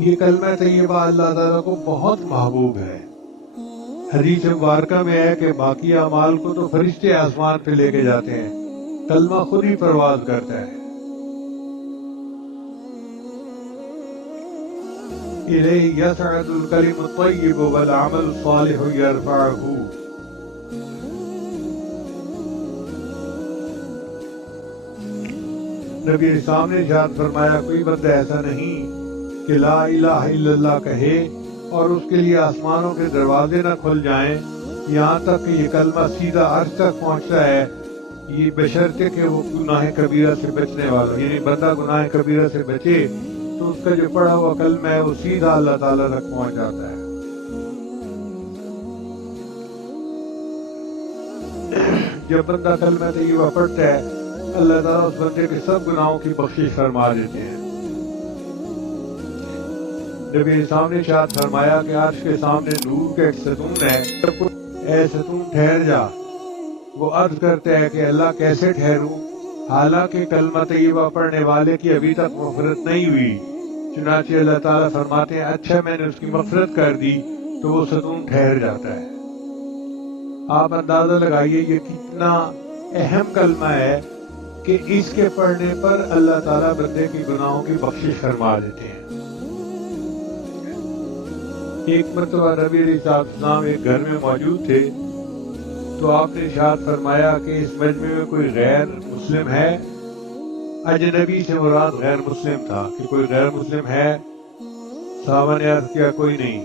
یہ کلمہ طیبہ اللہ تعالیٰ کو بہت محبوب ہے۔ حدیث مبارکہ میں ہے کہ باقی اعمال کو تو فرشتے آسمان پہ لے کے جاتے ہیں، کلمہ خود ہی پرواز کرتا ہے۔ الیہ یصعد الکلم الطیب والعمل الصالح یرفعہ۔ نبی اسلام نے ارشاد فرمایا کوئی بندہ ایسا نہیں کہ لا الہ الا اللہ کہے اور اس کے لیے آسمانوں کے دروازے نہ کھل جائیں یہاں تک کہ یہ کلمہ سیدھا عرش تک پہنچتا ہے، یہ بشرطے کہ وہ گناہ کبیرہ سے بچنے والا، یعنی بندہ گناہ کبیرہ سے بچے تو اس کا جو پڑھا ہوا کلمہ ہے وہ سیدھا اللہ تعالیٰ تک پہنچ جاتا ہے۔ جب بندہ کلمہ طیبہ پڑھتا ہے اللہ تعالیٰ اس بندے کے سب گناہوں کی بخشش فرما دیتے ہیں۔ نبی اسلام نے ارشاد فرمایا کہ عرش کے سامنے نور کا ایک ستون ہے، اے ستون ٹھہر جا۔ وہ عرض کرتا ہے کہ اللہ کیسے ٹھہروں حالانکہ کلمہ طیبہ پڑھنے والے کی ابھی تک مغفرت نہیں ہوئی۔ چنانچہ اللہ تعالیٰ فرماتے ہیں اچھا میں نے اس کی مغفرت کر دی تو وہ ستون ٹھہر جاتا ہے۔ آپ اندازہ لگائیے یہ کتنا اہم کلمہ ہے کہ اس کے پڑھنے پر اللہ تعالیٰ بندے کی گناہوں کی بخشش فرما دیتے ہیں۔ ایک مرتبہ نبی علیہ السلام ایک گھر میں موجود تھے تو آپ نے ارشاد فرمایا کہ اس مجمع میں کوئی غیر مسلم ہے؟ اجنبی سے مراد غیر مسلم تھا کہ کوئی غیر مسلم ہے؟ صحابہ نے عرض کیا کوئی نہیں۔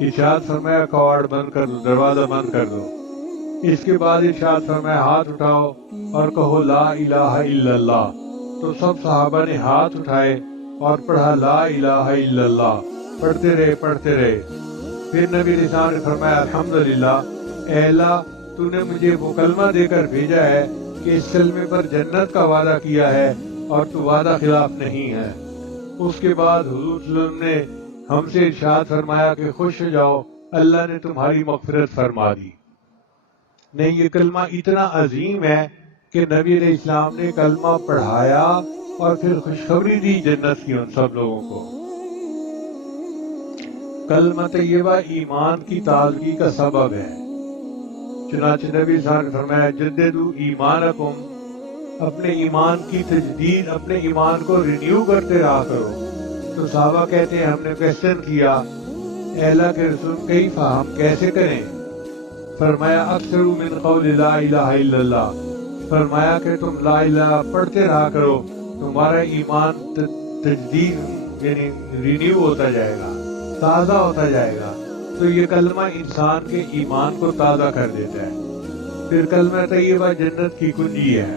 ارشاد فرمایا کواڑ بند کر دو، دروازہ بند کر دو۔ اس کے بعد ارشاد فرمایا ہاتھ اٹھاؤ اور کہو لا الہ الا اللہ۔ تو سب صحابہ نے ہاتھ اٹھائے اور پڑھا لا الہ الا اللہ، پڑھتے رہے۔ پھر نبی رسول نے فرمایا الحمدللہ، اے اللہ تو نے مجھے وہ کلمہ دے کر بھیجا ہے کہ اس کلمے پر جنت کا وعدہ کیا ہے اور تو وعدہ خلاف نہیں ہے۔ اس کے بعد حضور صلی اللہ علیہ وسلم نے ہم سے ارشاد فرمایا کہ خوش ہو جاؤ اللہ نے تمہاری مغفرت فرما دی۔ نہیں یہ کلمہ اتنا عظیم ہے کہ نبی علیہ السلام نے کلمہ پڑھایا اور پھر خوشخبری دی جنت کی ان سب لوگوں کو۔ کلمہ طیبہ ایمان کی تازگی کا سبب ہے۔ چنانچہ نبی صلی اللہ علیہ وسلم نے فرمایا جددوا ایمانکم، اپنے ایمان کی تجدید، اپنے ایمان کو رینیو کرتے رہا کرو۔ تو صحابہ کہتے ہیں ہم نے کویسچن کیا اے اللہ کے رسول کیف، ہم کیسے کریں؟ فرمایا اکثروا من قول لا الہ الا اللہ، فرمایا کہ تم لا الہ پڑھتے رہا کرو، تمہارا ایمان تجدید یعنی رینیو ہوتا جائے گا، تازہ ہوتا جائے گا۔ تو یہ کلمہ انسان کے ایمان کو تازہ کر دیتا ہے۔ پھر کلمہ طیبہ جنت کی کنجی ہے۔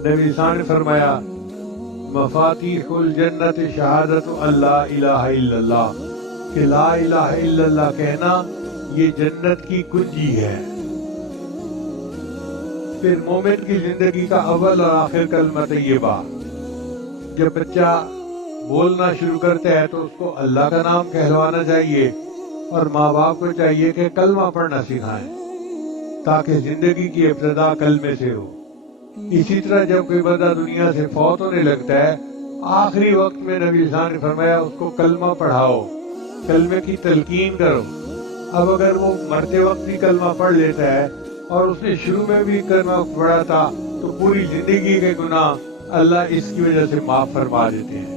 نبی صلی اللہ علیہ وسلم نے فرمایا مفاتیح الجنت شہادت اللہ الہ الا اللہ، کہ لا الہ الا اللہ کہنا یہ جنت کی کنجی ہے۔ پھر مومن کی زندگی کا اول اور آخر کلمہ طیبہ۔ جب بچہ بولنا شروع کرتا ہے تو اس کو اللہ کا نام کہلوانا چاہیے اور ماں باپ کو چاہیے کہ کلمہ پڑھنا سکھائیں تاکہ زندگی کی ابتدا کلمے سے ہو۔ اسی طرح جب کوئی بندہ دنیا سے فوت ہونے لگتا ہے آخری وقت میں نبی صلی اللہ علیہ وسلم نے فرمایا اس کو کلمہ پڑھاؤ، کلمے کی تلقین کرو۔ اب اگر وہ مرتے وقت بھی کلمہ پڑھ لیتا ہے اور اس نے شروع میں بھی کلمہ پڑھا تھا تو پوری زندگی کے گناہ اللہ اس کی وجہ سے معاف فرما دیتے ہیں،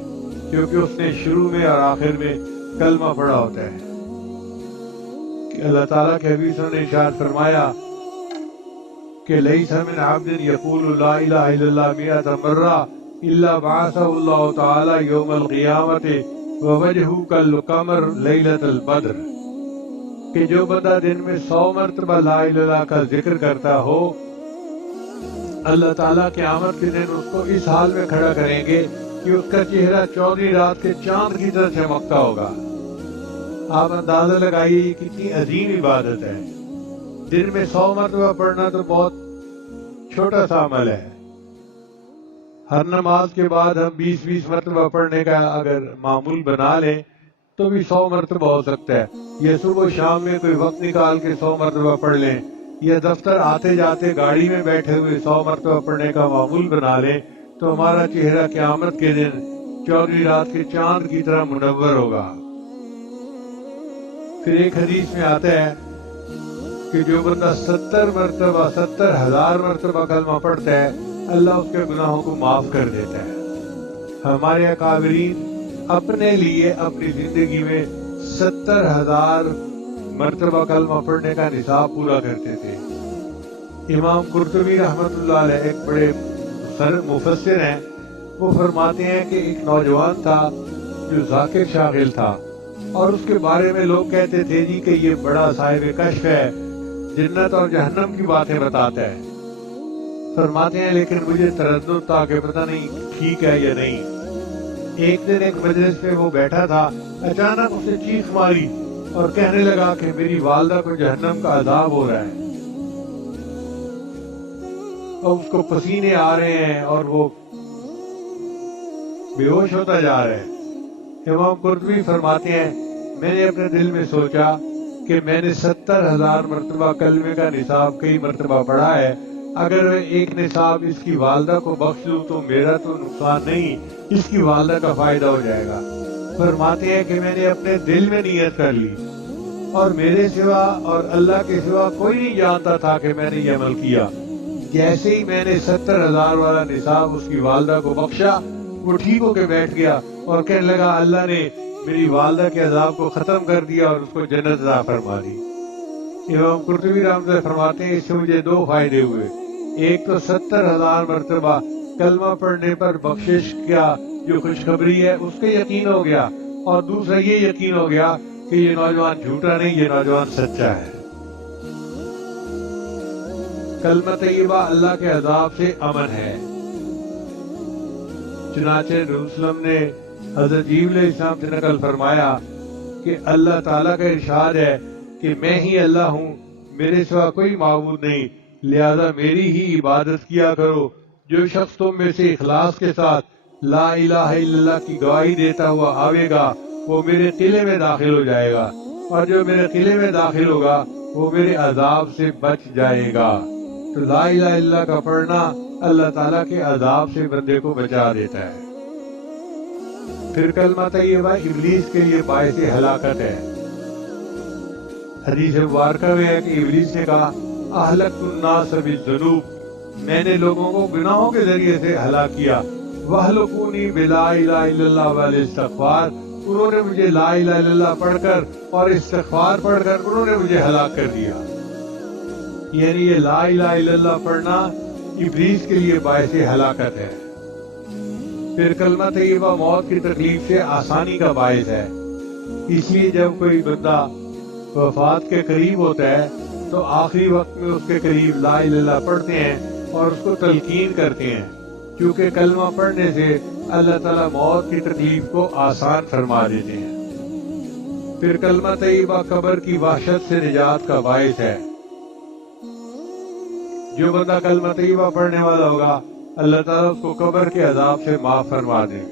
کیونکہ اس نے شروع میں اور آخر میں کلمہ پڑھا ہوتا ہے۔ کہ اللہ تعالیٰ کے حبیب صلی اللہ علیہ وسلم نے ارشاد فرمایا کہ لیس من عبد یقول لا الہ الا اللہ مئۃ مرہ الا بعثہ اللہ تعالی یوم القیامۃ ووجہہ کالقمر لیلۃ البدر، کہ جو بندہ دن میں 100 مرتبہ لا الہ الا اللہ کا ذکر کرتا ہو اللہ تعالیٰ قیامت کے دن اس کو اس حال میں کھڑا کریں گے کہ اس کا چہرہ 14 رات کے چاند کی طرح چمکتا ہوگا۔ آپ اندازہ لگائیے یہ کتنی عظیم عبادت ہے۔ دن میں 100 مرتبہ پڑھنا تو بہت چھوٹا سا عمل ہے۔ ہر نماز کے بعد ہم 20 مرتبہ پڑھنے کا اگر معمول بنا لیں تو بھی 100 مرتبہ ہو سکتا ہے، یا صبح و شام میں کوئی وقت نکال کے 100 مرتبہ پڑھ لیں، یا دفتر آتے جاتے گاڑی میں بیٹھے ہوئے 100 مرتبہ پڑھنے کا معمول بنا لیں تو ہمارا چہرہ قیامت کے دن 14 رات کے چاند کی طرح منور ہوگا۔ پھر ایک حدیث میں آتا ہے کہ جو بندہ 70,000 مرتبہ کلمہ پڑھتا ہے اللہ اس کے گناہوں کو معاف کر دیتا ہے۔ ہمارے اکابرین اپنے لیے اپنی زندگی میں 70,000 مرتبہ کلمہ پڑھنے کا نصاب پورا کرتے تھے۔ امام قرطبی رحمۃ اللہ علیہ ایک بڑے مفسر ہیں، وہ فرماتے ہیں کہ ایک نوجوان تھا جو ذاکر شاغل تھا، اور اس کے بارے میں لوگ کہتے تھے جی کہ یہ بڑا صاحب کشف ہے، جنت اور جہنم کی باتیں بتاتا ہے۔ فرماتے ہیں لیکن مجھے تردد تھا کہ پتہ نہیں ٹھیک ہے یا نہیں۔ ایک دن ایک مجلس میں وہ بیٹھا تھا، اچانک اسے چیخ ماری اور کہنے لگا کہ میری والدہ کو جہنم کا عذاب ہو رہا ہے، اور اس کو پسینے آ رہے ہیں اور وہ بے ہوش ہوتا جا رہا ہے۔ امام قرطبی فرماتے ہیں میں نے اپنے دل میں سوچا کہ میں نے 70,000 مرتبہ کلمے کا نصاب کئی مرتبہ پڑھا ہے، اگر میں ایک نصاب اس کی والدہ کو بخش دوں تو میرا تو نقصان نہیں، اس کی والدہ کا فائدہ ہو جائے گا۔ فرماتے ہیں کہ میں نے اپنے دل میں نیت کر لی، اور میرے سوا اور اللہ کے سوا کوئی نہیں جانتا تھا کہ میں نے یہ عمل کیا۔ جیسے ہی میں نے 70,000 والا نصاب اس کی والدہ کو بخشا، وہ ٹھیک ہو کے بیٹھ گیا اور کہنے لگا اللہ نے میری والدہ کے عذاب کو ختم کر دیا اور اس کو جنت عطا فرما دی۔ امام قرطبی رحمۃ اللہ فرماتے ہیں اس سے مجھے 2 فائدے ہوئے۔ ایک تو 70,000 مرتبہ کلمہ پڑھنے پر بخشش کا جو خوشخبری ہے اس کا یقین ہو گیا، اور دوسرا یہ یقین ہو گیا کہ یہ نوجوان جھوٹا نہیں، یہ نوجوان سچا ہے۔ کلمہ طیبہ اللہ کے عذاب سے امن ہے۔ چنانچہ رسول نے حضرت جبرائیل علیہ السلام سے نقل فرمایا کہ اللہ تعالیٰ کا ارشاد ہے کہ میں ہی اللہ ہوں، میرے سوا کوئی معبود نہیں، لہذا میری ہی عبادت کیا کرو۔ جو شخص تم میں سے اخلاص کے ساتھ لا الہ الا اللہ کی گواہی دیتا ہوا آئے گا وہ میرے قلعے میں داخل ہو جائے گا، اور جو میرے قلعے میں داخل ہوگا وہ میرے عذاب سے بچ جائے گا۔ تو لا الہ الا اللہ کا پڑھنا اللہ تعالیٰ کے عذاب سے بندے کو بچا دیتا ہے۔ پھر کلمہ طیبہ ابلیس کے لیے باعث ہلاکت ہے۔ حدیث مبارکہ میں ہے کہ ابلیس نے کہا اہلکت الناس بالذنوب، میں نے لوگوں کو گناہوں کے ذریعے سے ہلاک کیا، وَأَهْلَكُونِي بِلَا إِلَهَ إِلَّا اللَّهِ وَالْإِسْتِغْفَارِ، انہوں نے مجھے لا الہ الا اللہ پڑھ کر اور استغفار پڑھ کر انہوں نے مجھے ہلاک کر دیا۔ یعنی یہ لا الہ الا اللہ پڑھنا ابلیس کے لیے باعث ہلاکت ہے۔ پھر کلمہ طیبہ موت کی تکلیف سے آسانی کا باعث ہے، اس لیے جب کوئی بندہ وفات کے قریب ہوتا ہے تو آخری وقت میں اس کے قریب لا الہ الا اللہ پڑھتے ہیں اور اس کو تلقین کرتے ہیں، کیونکہ کلمہ پڑھنے سے اللہ تعالیٰ موت کی تکلیف کو آسان فرما دیتے ہیں۔ پھر کلمہ طیبہ قبر کی وحشت سے نجات کا باعث ہے۔ جو بندہ کلمہ طیبہ پڑھنے والا ہوگا اللہ تعالیٰ اس کو قبر کے عذاب سے معاف فرما دے گا۔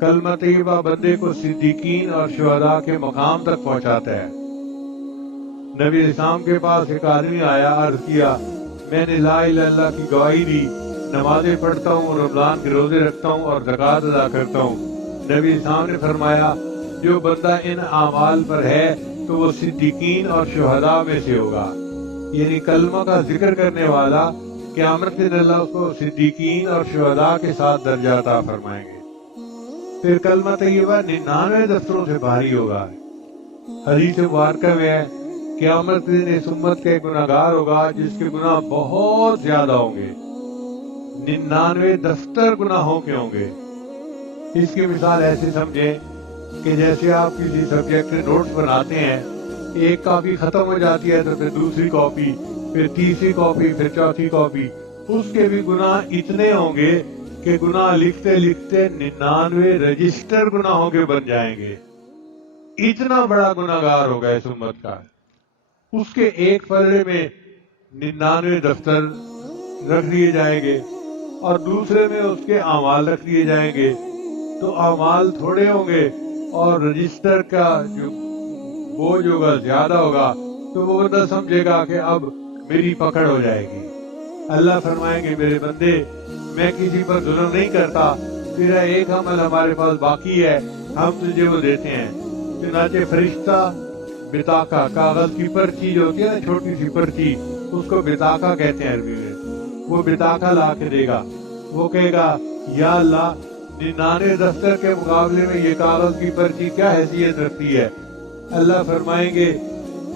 کلمہ طیبہ بندے کو صدیقین اور شہداء کے مقام تک پہنچاتا ہے۔ نبی اسلام کے پاس ایک آدمی آیا، عرض کیا میں نے لا الہ الا اللہ کی گواہی دی، نمازیں پڑھتا ہوں، رمضان کے روزے رکھتا ہوں اور زکوٰۃ ادا کرتا ہوں۔ نبی اسلام نے فرمایا جو بندہ ان اعمال پر ہے تو وہ صدیقین اور شہداء میں سے ہوگا، یعنی کلمہ کا ذکر کرنے والا قیامت کے دن اللہ اس کو صدیقین اور شہداء کے ساتھ درجہ عطا فرمائیں گے۔ پھر کلمہ طیبہ 99 دفتروں سے بھاری ہوگا۔ حدیث مبارکہ میں ہے قیامت کے دن اس امت کے گناہگار ہوگا جس کے گناہ بہت زیادہ ہوں گے، 99 دفتر گناہوں کے ہوں گے۔ اس کی مثال ایسے سمجھیں کہ جیسے آپ کسی سبجیکٹ کے نوٹس بناتے ہیں، ایک کاپی ختم ہو جاتی ہے تو پھر دوسری کاپی، پھر تیسری کاپی، پھر چوتھی کاپی، اس کے بھی گناہ اتنے ہوں گے کہ گناہ لکھتے لکھتے 99 رجسٹر گناہوں کے بن جائیں گے۔ اتنا بڑا گناہگار ہوگا اس امت کا۔ اس کے ایک پلڑے میں 99 دفتر رکھ دیے جائیں گے اور دوسرے میں اس کے اعمال رکھ دیے جائیں گے، تو اعمال تھوڑے ہوں گے اور رجسٹر کا جو بوجھ ہوگا زیادہ ہوگا، تو وہ بندہ سمجھے گا کہ اب میری پکڑ ہو جائے گی۔ اللہ فرمائیں گے میرے بندے میں کسی پر ظلم نہیں کرتا، تیرا ایک عمل ہمارے پاس باقی ہے، ہم تجھے وہ دیتے ہیں۔ چنانچہ فرشتہ بطاقہ، کاغذ کی پرچی جو ہوتی ہے نا، چھوٹی سی پرچی، اس کو بطاقہ کہتے ہیں عربی میں، وہ بطاقہ لا کے دے گا۔ وہ کہے گا یا اللہ 99 دفتر کے مقابلے میں یہ کاغذ کی پرچی کیا حیثیت رکھتی ہے؟ اللہ فرمائیں گے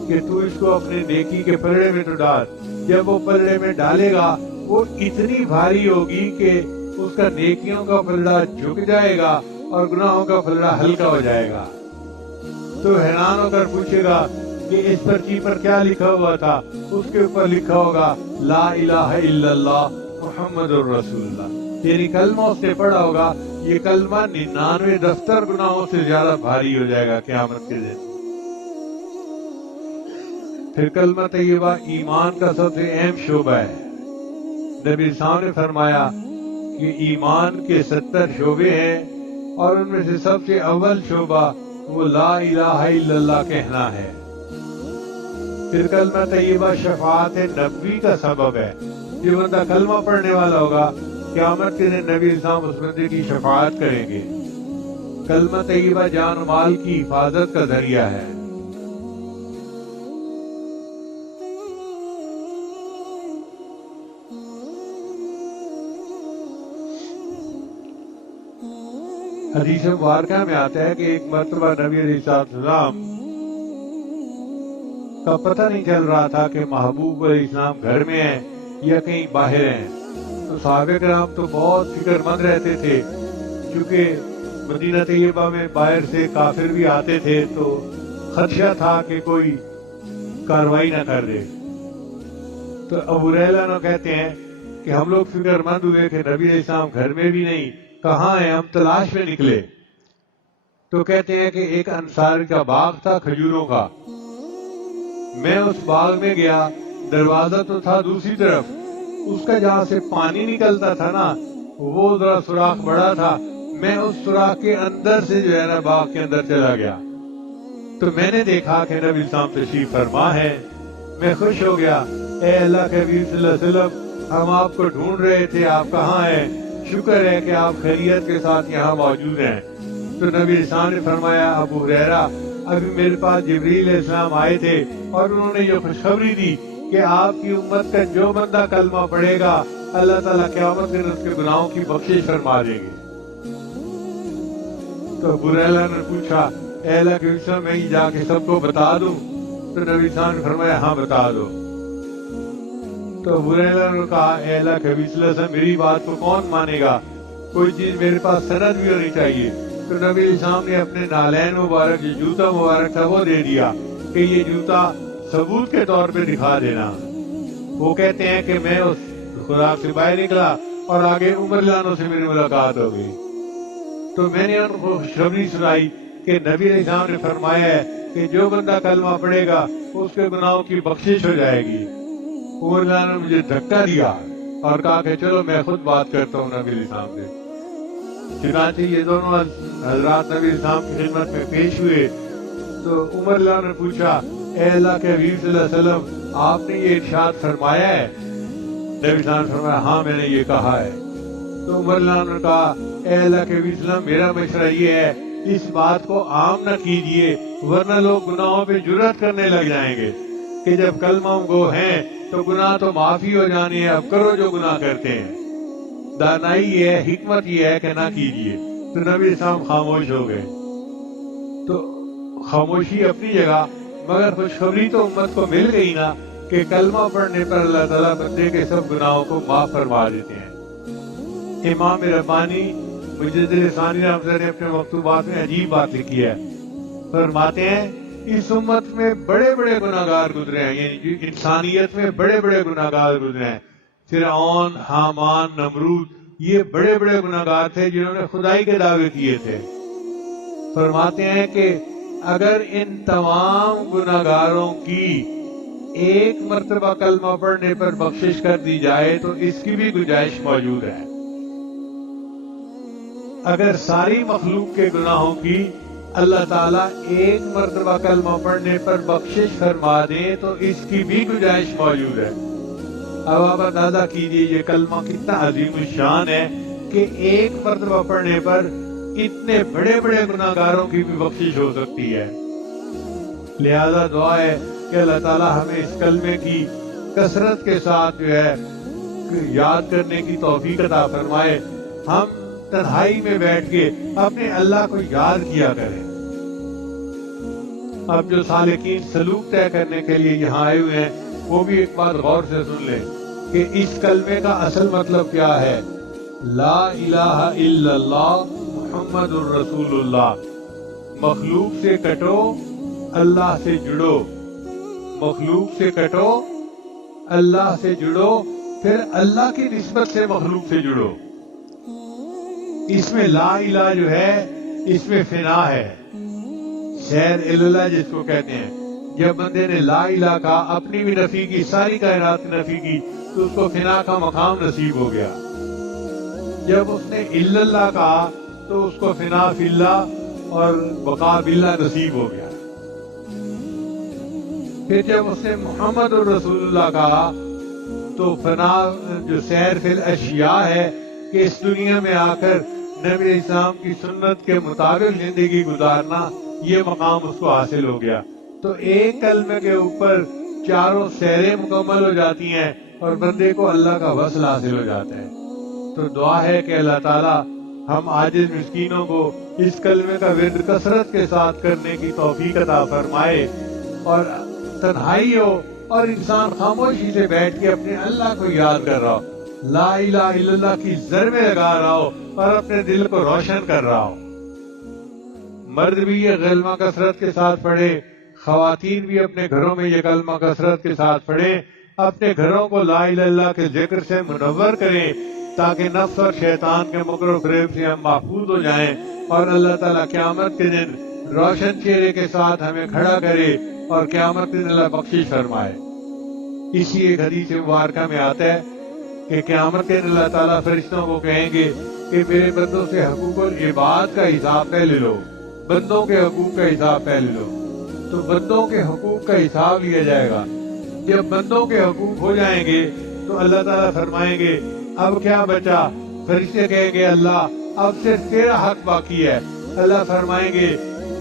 کہ تو اس کو اپنے نیکی کے پلڑے میں تو ڈال۔ جب وہ پلڑے میں ڈالے گا وہ اتنی بھاری ہوگی کہ اس کا نیکیوں کا پلڑا جھک جائے گا اور گناہوں کا پلڑا ہلکا ہو جائے گا۔ تو حیران ہو کر پوچھے گا کہ اس پرچی پر کیا لکھا ہوا تھا؟ اس کے اوپر لکھا ہوگا لا الہ الا اللہ محمد الرسول اللہ، یعنی کلمہ اس نے پڑھا ہوگا، یہ کلمہ 99 دفتر گناہوں سے زیادہ بھاری ہو جائے گا قیامت کے دن۔ پھر کلمہ طیبہ ایمان کا سب سے اہم شعبہ ہے۔ نبی صاحب نے فرمایا کہ ایمان کے 70 شعبے ہیں اور ان میں سے سب سے اول شعبہ وہ لا الہ الا اللہ کہنا ہے۔ پھر کلمہ طیبہ شفاعت نبوی کا سبب ہے۔ جو بندہ کلمہ پڑھنے والا ہوگا قیامت کے دن نبی اسلام اس بندے کی شفاعت کریں گے۔ کلمہ طیبہ جان و مال کی حفاظت کا ذریعہ ہے۔ حدیث مبارکہ میں آتا ہے کہ ایک مرتبہ نبی علیہ السلام کا پتہ نہیں چل رہا تھا کہ محبوب علیہ السلام گھر میں ہیں یا کہیں باہر ہیں۔ تو صحابہ کرام تو بہت فکر مند رہتے تھے، کیونکہ مدینہ طیبہ میں باہر سے کافر بھی آتے تھے تو خدشہ تھا کہ کوئی کاروائی نہ کر دے۔ تو ابو ہریرہ کہتے ہیں کہ ہم لوگ فکر مند ہوئے کہ نبی علیہ السلام گھر میں بھی نہیں، کہاں ہیں؟ ہم تلاش میں نکلے تو کہتے ہیں کہ ایک انصاری کا باغ تھا کھجوروں کا، میں اس باغ میں گیا، دروازہ تو تھا دوسری طرف، اس کا جہاں سے پانی نکلتا تھا نا وہ ذرا سوراخ بڑا تھا، میں اس سوراخ کے اندر سے جو ہے نا باغ کے اندر چلا گیا، تو میں نے دیکھا کہ نبی صاحب تشریف فرما ہے۔ میں خوش ہو گیا، اے اللہ کے حبیب صلی اللہ علیہ وسلم، ہم آپ کو ڈھونڈ رہے تھے، آپ کہاں ہیں؟ شکر ہے کہ آپ خیریت کے ساتھ یہاں موجود ہیں۔ تو نبی صاحب نے فرمایا ابو ہریرہ، ابھی میرے پاس جبریل علیہ السلام آئے تھے اور انہوں نے یہ خوشخبری دی کہ آپ کی امت کا جو بندہ کلمہ پڑھے گا اللہ تعالیٰ قیامت کے دن اس کے گناہوں کی بخشش فرما دیں گے۔ تو ابو ہریرہ نے پوچھا اے اللہ کے رسول، میں ہی جا کے سب کو بتا دوں؟ تو نبی صاحب نے فرمایا ہاں بتا دو۔ تو ابو ہریرہ نے کہا اے اللہ کے نبی صلی اللہ علیہ وسلم، میری بات کو کون مانے گا؟ کوئی چیز میرے پاس سند بھی ہونی چاہیے۔ تو نبی علیہ السلام نے اپنے نالین مبارک، جو جوتا مبارک تھا وہ دے دیا کہ یہ جوتا ثبوت کے طور پہ دکھا دینا۔ وہ کہتے ہیں کہ میں اس خوراک سے باہر نکلا اور آگے عمر لانوں سے میری ملاقات ہو گئی، تو میں نے ان کو خوشخبری سنائی کہ نبی علیہ السلام نے فرمایا ہے کہ جو بندہ کلمہ پڑھے گا اس کے گناہوں کی بخشش ہو جائے گی۔ عمر لانوں نے مجھے دھکا دیا اور کہا کہ چلو میں خود بات کرتا ہوں نبی علیہ السلام سے۔ چنانچہ یہ دونوں حضرات نبی علیہ السلام کی خدمت میں پیش ہوئے تو عمر لانوں نے پوچھا اے اللہ کے حبیب صلی اللہ علیہ وسلم، آپ نے یہ ارشاد فرمایا ہے؟ نبی علیہ السلام نے فرمایا ہاں میں نے یہ کہا ہے۔ تو عمر لانوں نے کہا اے اللہ کے حبیب صلی اللہ علیہ وسلم، میرا مشورہ یہ ہے اس بات کو عام نہ کیجئے ورنہ لوگ گناہوں پہ جرأت کرنے لگ جائیں گے کہ جب کلمہ گو ہیں تو گناہ تو معافی ہو جانی ہے، اب کرو جو گناہ کرتے ہیں۔ دانائی یہ ہے، حکمت یہ ہے کہ نہ کیجئے۔ تو نبی اسلام خاموش ہو گئے۔ تو خاموشی اپنی جگہ، مگر خوشخبری تو امت کو مل گئی نا کہ کلمہ پڑھنے پر اللہ تعالیٰ بندے کے سب گناہوں کو معاف فرما دیتے ہیں۔ امام ربانی مجدد ثانی رحمۃ اللہ نے اپنے مکتوبات میں عجیب بات لکھی ہے، فرماتے ہیں اس امت میں بڑے بڑے گناہگار گزرے ہیں، یعنی انسانیت میں بڑے بڑے گناہگار گزرے ہیں۔ فرعون، حامان، نمرود، یہ بڑے بڑے گناہگار تھے جنہوں نے خدائی کے دعوے کیے تھے۔ فرماتے ہیں کہ اگر ان تمام گناہگاروں کی ایک مرتبہ کلمہ پڑھنے پر بخشش کر دی جائے تو اس کی بھی گنجائش موجود ہے۔ اگر ساری مخلوق کے گناہوں کی اللہ تعالیٰ ایک مرتبہ کلمہ پڑھنے پر بخشش فرما دے تو اس کی بھی گنجائش موجود ہے۔ اب آپ اندازہ کیجئے یہ کلمہ کتنا عظیم الشان ہے کہ ایک مرتبہ پڑھنے پر اتنے بڑے بڑے گناہگاروں کی بھی بخشش ہو سکتی ہے۔ لہذا دعا ہے کہ اللہ تعالی ہمیں اس کلمے کی کثرت کے ساتھ جو ہے یاد کرنے کی توفیق عطا فرمائے، ہم تنہائی میں بیٹھ کے اپنے اللہ کو یاد کیا کریں۔ اب جو سالکین سلوک طے کرنے کے لیے یہاں آئے ہوئے ہیں وہ بھی ایک بات غور سے سن لیں کہ اس کلمے کا اصل مطلب کیا ہے۔ لا الہ الا اللہ محمد الرسول اللہ، مخلوق سے کٹو اللہ سے جڑو، مخلوق سے کٹو اللہ سے جڑو، پھر اللہ کی نسبت سے مخلوق سے جڑو۔ اس میں لا الہ جو ہے اس میں فنا ہے، سیر اللہ جس کو کہتے ہیں۔ جب بندے نے لا الہ کا اپنی بھی نفی کی، ساری کائنات کی نفی کی، تو اس کو فنا کا مقام نصیب ہو گیا۔ جب اس نے الا اللہ کہا تو اس کو فنا فی اللہ اور بقا باللہ نصیب ہو گیا۔ پھر جب اس نے محمد الرسول اللہ کہا تو فنا جو سیر فی الاشیاء ہے کہ اس دنیا میں آ کر نبی اسلام کی سنت کے مطابق زندگی گزارنا، یہ مقام اس کو حاصل ہو گیا۔ تو ایک کلمے کے اوپر چاروں سیریں مکمل ہو جاتی ہیں اور بندے کو اللہ کا وصل حاصل ہو جاتا ہے۔ تو دعا ہے کہ اللہ تعالی ہم عاجز مسکینوں کو اس کلمے کا ورد کثرت کے ساتھ کرنے کی توفیق عطا فرمائے، اور تنہائی ہو اور انسان خاموشی سے بیٹھ کے اپنے اللہ کو یاد کر رہا ہو، لا الہ الا اللہ کی ضربیں لگا رہا ہو اور اپنے دل کو روشن کر رہا ہو۔ مرد بھی یہ کلمہ کثرت کے ساتھ پڑھے، خواتین بھی اپنے گھروں میں یہ کلمہ کثرت کے ساتھ پڑھیں، اپنے گھروں کو لا الہ الا اللہ کے ذکر سے منور کریں تاکہ نفس اور شیطان کے مکر و فریب سے ہم محفوظ ہو جائیں، اور اللہ تعالیٰ قیامت کے دن روشن چہرے کے ساتھ ہمیں کھڑا کرے اور قیامت کے دن اللہ بخشش فرمائے۔ اسی ایک حدیث مبارکہ میں آتا ہے کہ قیامت کے دن اللہ تعالیٰ فرشتوں کو کہیں گے کہ میرے بندوں سے حقوق العباد کا حساب پہلے لو، بندوں کے حقوق کا حساب پہلے لو۔ تو بندوں کے حقوق کا حساب لیا جائے گا۔ جب بندوں کے حقوق ہو جائیں گے تو اللہ تعالیٰ فرمائیں گے اب کیا بچا؟ فرشتے کہیں گے اللہ اب صرف تیرا حق باقی ہے۔ اللہ فرمائیں گے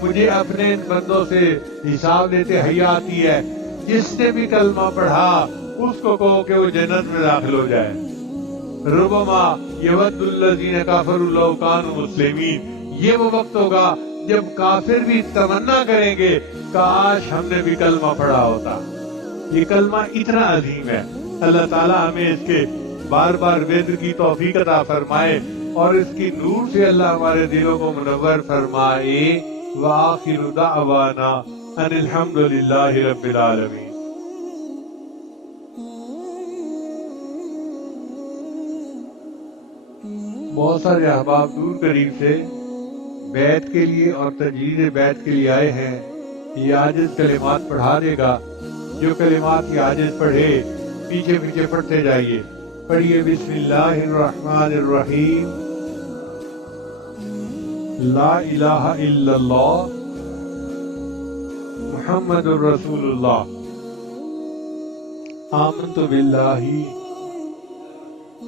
مجھے اپنے ان بندوں سے حساب لیتے حیا آتی ہے، جس نے بھی کلمہ پڑھا اس کو کہو کہ وہ جنت میں داخل ہو جائے۔ ربما یود الذین کفروا لو کانوا مسلمین، یہ وہ وقت ہوگا جب کافر بھی تمنا کریں گے کاش ہم نے بھی کلمہ پڑھا ہوتا۔ یہ کلمہ اتنا عظیم ہے، اللہ تعالیٰ ہمیں اس کے بار بار ورد کی توفیق عطا فرمائے اور اس کی نور سے اللہ ہمارے دلوں کو منور فرمائے۔ وآخر دعوانا ان الحمد للہ رب العالمین۔ بہت سارے احباب دور قریب سے بیت کے لیے اور تجدید بیت کے لیے آئے ہیں، یہ عاجز کلمات پڑھا دے گا۔ جو کلمات یہ عاجز پڑھے پیچھے پیچھے پڑھتے جائیے۔ پڑھیے بسم اللہ الرحمن الرحیم، لا الہ الا اللہ محمد الرسول اللہ، آمنت باللہ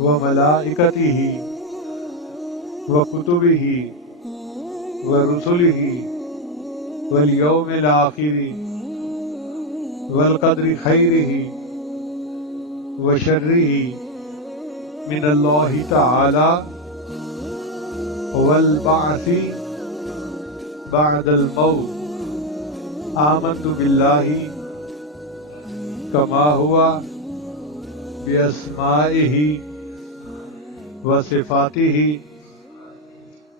وملائکتہ وکتبہ ورسلہ والیوم الآخر والقدر خیرہ وشرہ من اللہ تعالی والبعث بعد الموت، آمنت باللہ کما ہوا باسمائہ وصفاتہ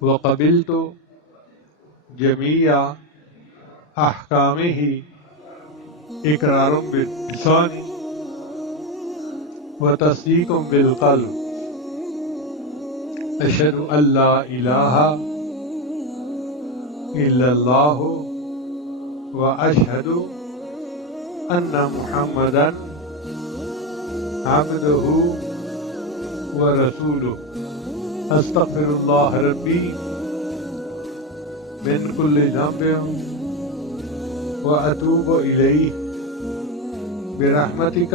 وقبلت جمیع احکامہ اقرار باللسان وتصدیق بالقلب، اشہد ان لا الہ الا اللہ واشہد ان محمدا عبدہ ورسولہ، استغفر اللہ ربی من کل ذنب واتوب الیہ برحمتک